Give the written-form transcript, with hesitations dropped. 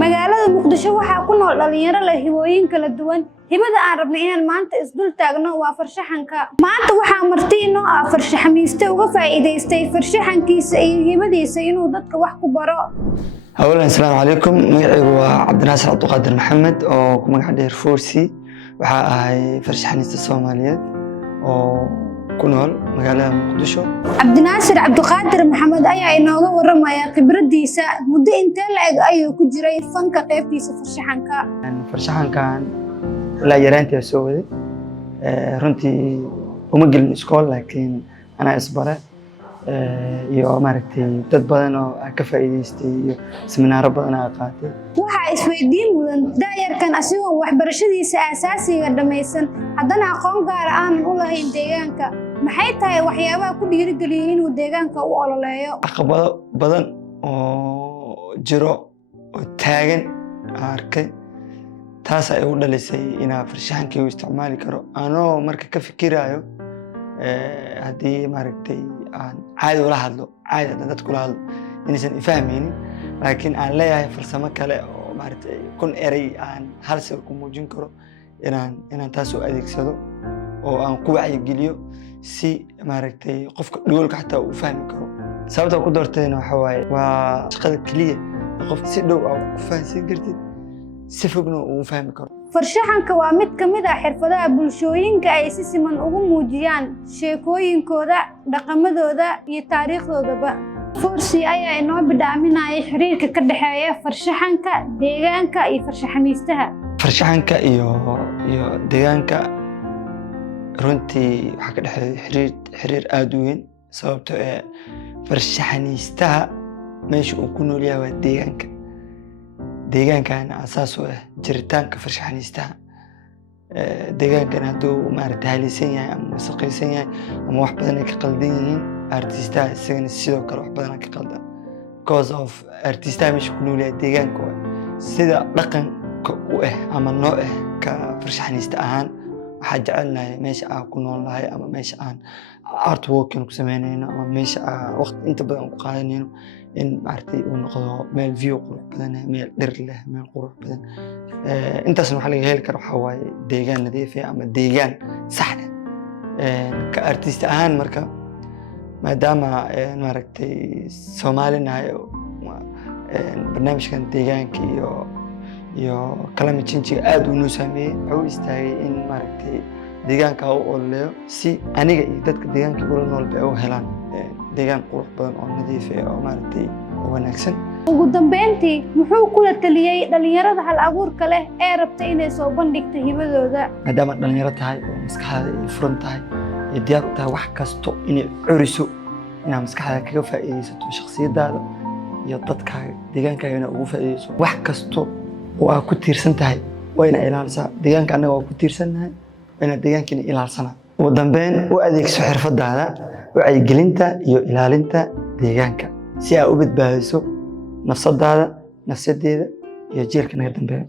magaalada Muqdisho waxaa ku nool dhalinyaro leh hibooyin kala duwan. Hibada aan rabnay inaan maanta isdul taagno waa farshaxanka. Maanta waxaa marti inoo ah farshaxamiiste uga faa'iideystay farshaxankiisa iyo hibadiisa inuu dadka wax ku baro. أولاً السلام عليكم. magacaygu waa Cabdinaasir Cabduqaadir Maxamed oo ku magac dheer Forsi. Waxaa ahay farshaxaniste Soomaaliyeed oo ku nool magaalada Muqdisho. Cabdinaasir Cabduqaadir Maxamed ayaa inooga waramaya khibradiisa muddo intee la'eg ayuu ku jiray fanka qaybtiisa farshaxanka. Farshaxankan ilaa yaraantii soo waday. Runtii uma gelin iskool laakiin anaa isbare iyo maaragtay dad badan oo ka faa'iideystay iyo seminaaro badan aan qaatay. Waxaa isweydiin mudan daayarkan asigoo waxbarashadiisa aasaasiga dhammaysan haddana aqoon gaar ah aan u lahayn deegaanka. Maxay tahay waxyaabaha ku dhiirigeliyay inuu deegaanka u ololeeyo? Caqabado badan oo jiro oo taagan arkay taas ay u dhalisay inaan farshaxankii u isticmaali karo anoo marka ka fikirayo haddii maaragtay aan caadi ula hadlo caadi dadku la hadlo inaysan fahmaynin laakiin aan leeyahay farsamo kale oo maaragtay kun eray aan hal sawir ku muujin karo inaan taas u adeegsado oo aan ku wacyigeliyo si maaragtay qofka dhoolka xataa uu fahmi karo. sababta ku doortayna waxa waaye waa shaqada kaliya qof si dhow ah ku fahansiin kartid si fogna uu fahmi karo. Farshaxanka waa mid ka mid ah xirfadaha bulshooyinka ay si siman ugu muujiyaan sheekooyinkooda, dhaqamadooda iyo taariikhdoodaba. Forsi ayaa inoo bidhaaminaya xiriirka ka dhexeeya farshaxanka, deegaanka iyo farshaxamiistaha. Farshaxanka iyo deegaanka runtii waxaa ka dhexeeya xiriir aad u weyn sababtoo ah farshaxaniistaha meesha uu ku nool yahay waa deegaanka. deegaankan asaas u ah jiritaanka farshaxaniistaha. deegaankan hadduu maaragtay halisan yahay ama wasaqaysan yahay ama wax badan ay ka qaldan yihiin artistaha isagana sidoo kale wax badan ka qaldan because of artistaha meesha ku nool yahay deegaanka waa sida dhaqanka u ah ama noo ah ka farshaxaniista ahaan waxaa jecelnahay meesha aan ku noolnahay ama meesha aan artwork ku sameynayno ama meesha waqti inta badan ku qaadanayno in maaragtay uu noqdo meel view qurux badan meel dhir leh meel qurux badan. intaasna waxaa laga heli karo waxaa waaye deegaan nadiif ah ama deegaan sax ah. ka artist ahaan marka maadaama maaragtay Soomaalinahay barnaamijkan deegaanka iyo climate change aad u noo saameeyay wuxuu istaagay in maaragtay deegaanka uu ololeeyo si aniga iyo dadka deegaanka kula nool ay u helaan deegaan qurux badan oo nadiif ah oo maaragtay wanaagsan. ugu dambeyntii muxuu kula taliyay dhalinyarada hal abuurka leh ee rabta inay soo bandhigto hibadooda? maadaama dhalinyaro tahay oo maskaxda ay furan tahay ee diyaar u tahay wax kasto inay curiso inaad maskaxda kaga faa'iideysato shakhsiyadaada iyo dadkaaga deegaankaaga inaad ugu faa'iideyso wax kasto oo aad ku tiirsan tahay waa inaad ilaalisaa. deegaanka annaga waa ku tiirsannahay waa inaad deegaankiina ilaalsanaa. ugu dambeyn u adeegso xirfadaada wacyigelinta iyo ilaalinta deegaanka si aad u badbaadiso nafsadaada nafsadeeda iyo jiilka naga dambeeya.